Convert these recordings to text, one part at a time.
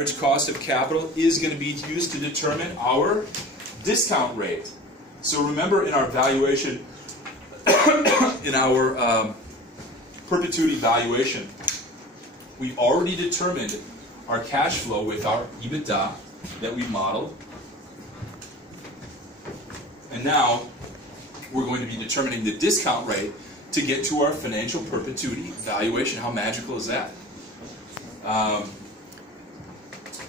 average cost of capital is going to be used to determine our discount rate. So remember, in our valuation, in our perpetuity valuation, we already determined our cash flow with our EBITDA that we modeled. And now we're going to be determining the discount rate to get to our financial perpetuity valuation. How magical is that?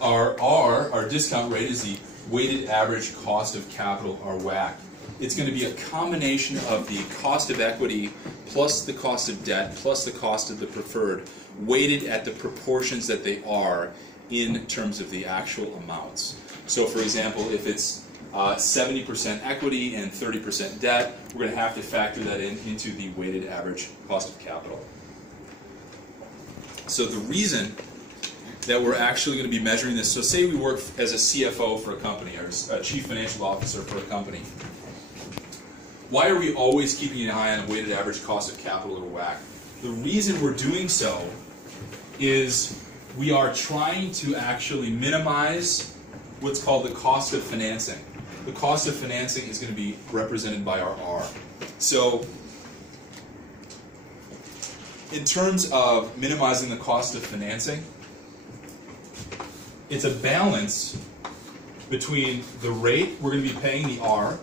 Our discount rate is the weighted average cost of capital, our WACC. It's going to be a combination of the cost of equity plus the cost of debt plus the cost of the preferred, weighted at the proportions that they are in terms of the actual amounts. So for example, if it's 70% equity and 30% debt, we're going to have to factor that into the weighted average cost of capital. So the reason that we're actually going to be measuring this, so say we work as a CFO for a company or a chief financial officer for a company. Why are we always keeping an eye on the weighted average cost of capital or WACC? The reason we're doing so is we are trying to actually minimize what's called the cost of financing. The cost of financing is going to be represented by our R. So in terms of minimizing the cost of financing, it's a balance between the rate we're going to be paying, the R,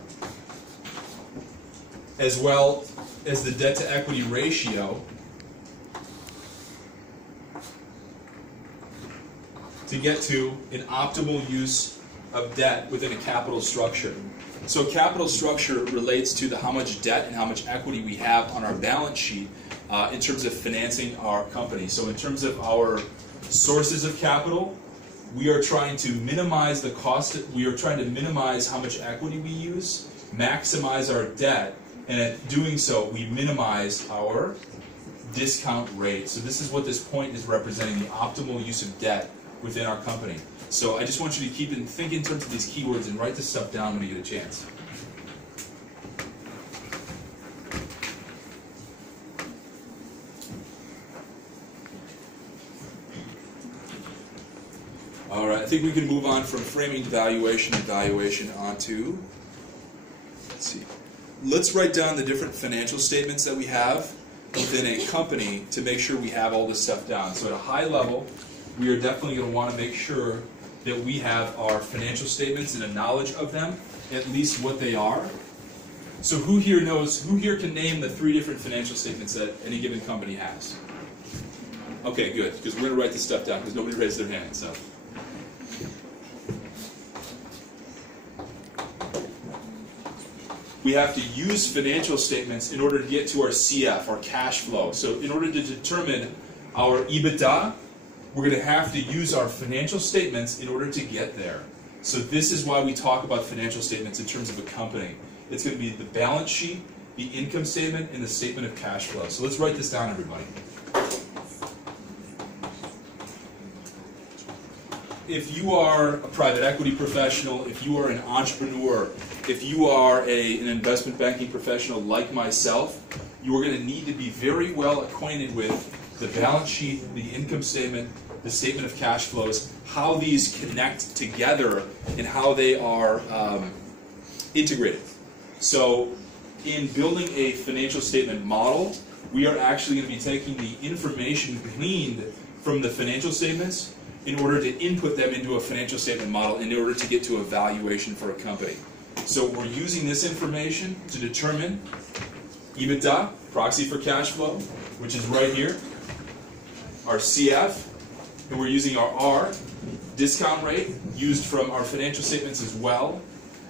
as well as the debt to equity ratio to get to an optimal use of debt within a capital structure. So capital structure relates to how much debt and how much equity we have on our balance sheet in terms of financing our company. So in terms of our sources of capital, we are trying to minimize the cost, we are trying to minimize how much equity we use, maximize our debt, and at doing so, we minimize our discount rate. So this is what this point is representing, the optimal use of debt within our company. So I just want you to think in terms of these keywords and write this stuff down when you get a chance. All right, I think we can move on from framing valuation and valuation onto, let's see. Let's write down the different financial statements that we have within a company to make sure we have all this stuff down. So at a high level, we are definitely going to want to make sure that we have our financial statements and a knowledge of them, at least what they are. So who here can name the 3 different financial statements that any given company has? Okay, good, because we're going to write this stuff down because nobody raised their hand. So. We have to use financial statements in order to get to our CF, our cash flow. So in order to determine our EBITDA, we're going to have to use our financial statements in order to get there. So this is why we talk about financial statements in terms of a company. It's going to be the balance sheet, the income statement, and the statement of cash flow. So let's write this down, everybody. If you are a private equity professional, if you are an entrepreneur, if you are an investment banking professional like myself, you are going to need to be very well acquainted with the balance sheet, the income statement, the statement of cash flows, how these connect together and how they are integrated. So in building a financial statement model, we are actually going to be taking the information gleaned from the financial statements in order to input them into a financial statement model in order to get to a valuation for a company. So we're using this information to determine EBITDA, proxy for cash flow, which is right here, our CF, and we're using our R, discount rate, used from our financial statements as well,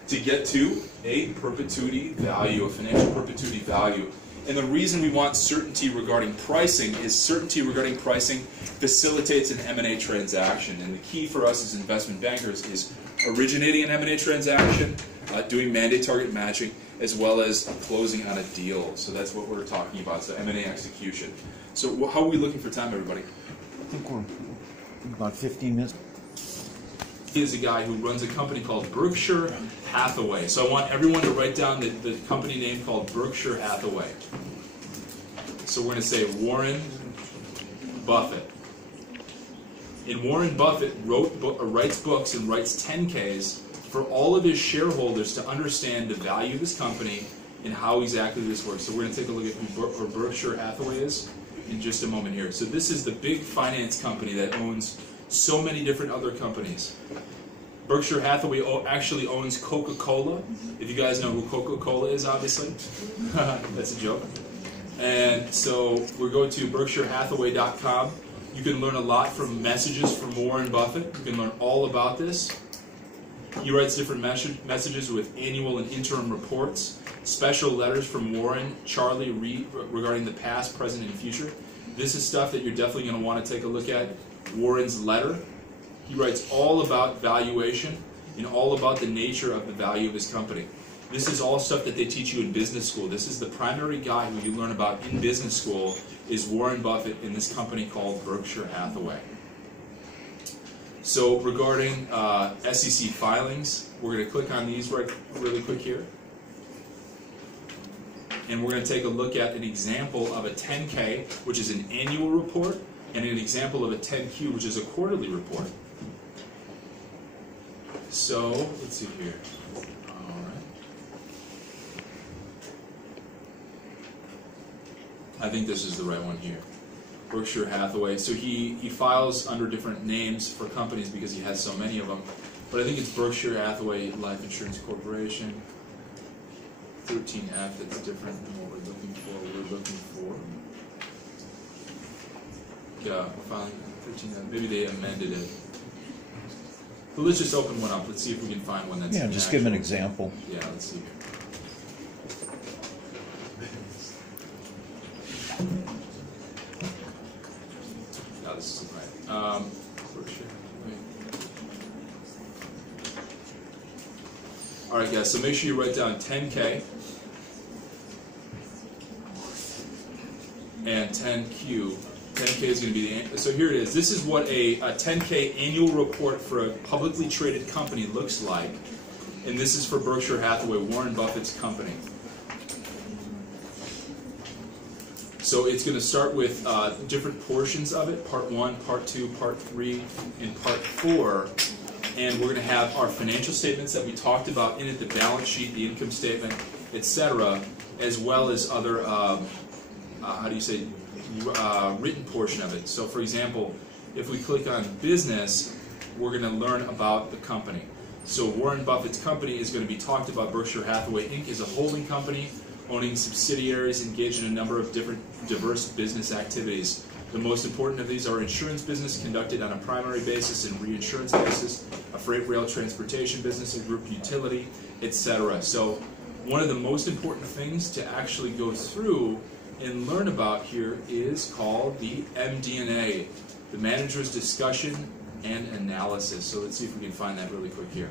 to get to a perpetuity value, a financial perpetuity value. And the reason we want certainty regarding pricing is certainty regarding pricing facilitates an M&A transaction. And the key for us as investment bankers is originating an M&A transaction, doing mandate target matching, as well as closing on a deal. So that's what we're talking about, so M&A execution. So how are we looking for time, everybody? I think we're about 15 minutes. He is a guy who runs a company called Berkshire Hathaway. So I want everyone to write down the company name called Berkshire Hathaway. So we're going to say Warren Buffett. And Warren Buffett writes books and writes 10Ks for all of his shareholders to understand the value of his company and how exactly this works. So we're going to take a look at who Berkshire Hathaway is in just a moment here. So this is the big finance company that owns so many different other companies. Berkshire Hathaway actually owns Coca-Cola. If you guys know who Coca-Cola is, obviously. That's a joke. And so we're going to BerkshireHathaway.com. You can learn a lot from messages from Warren Buffett. You can learn all about this. He writes different messages with annual and interim reports, special letters from Warren, Charlie, Reed regarding the past, present, and future. This is stuff that you're definitely going to want to take a look at. Warren's letter. He writes all about valuation and all about the nature of the value of his company. This is all stuff that they teach you in business school. This is the primary guy who you learn about in business school is Warren Buffett in this company called Berkshire Hathaway. So regarding SEC filings, we're going to click on these really quick here. And we're going to take a look at an example of a 10K, which is an annual report, and an example of a 10Q, which is a quarterly report. So, let's see here. Alright. I think this is the right one here. Berkshire Hathaway. So he files under different names for companies because he has so many of them. But I think it's Berkshire Hathaway Life Insurance Corporation. 13F, that's different than what we're looking for. Yeah, filing 13F. Maybe they amended it. But let's just open one up. Let's see if we can find one that's just give an example. Yeah, let's see here. No, this isn't right. Alright guys, so make sure you write down 10K and 10Q. 10K is going to be the, so here it is. This is what a 10K annual report for a publicly traded company looks like. And this is for Berkshire Hathaway, Warren Buffett's company. So it's going to start with different portions of it, part 1, part 2, part 3, and part 4. And we're going to have our financial statements that we talked about in it, the balance sheet, the income statement, etc., as well as other, written portion of it. So for example, if we click on business, we're going to learn about the company. So Warren Buffett's company is going to be talked about. Berkshire Hathaway Inc. is a holding company owning subsidiaries engaged in a number of different diverse business activities. The most important of these are insurance business conducted on a primary basis and reinsurance basis, a freight rail transportation business, a group utility, etc. So one of the most important things to actually go through and learn about here is called the MD&A, the Manager's Discussion and Analysis. So let's see if we can find that really quick here.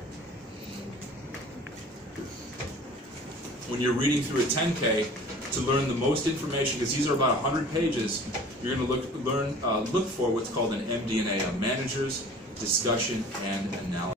When you're reading through a 10K, to learn the most information, because these are about 100 pages, you're going to look for what's called an MD&A, a Manager's Discussion and Analysis.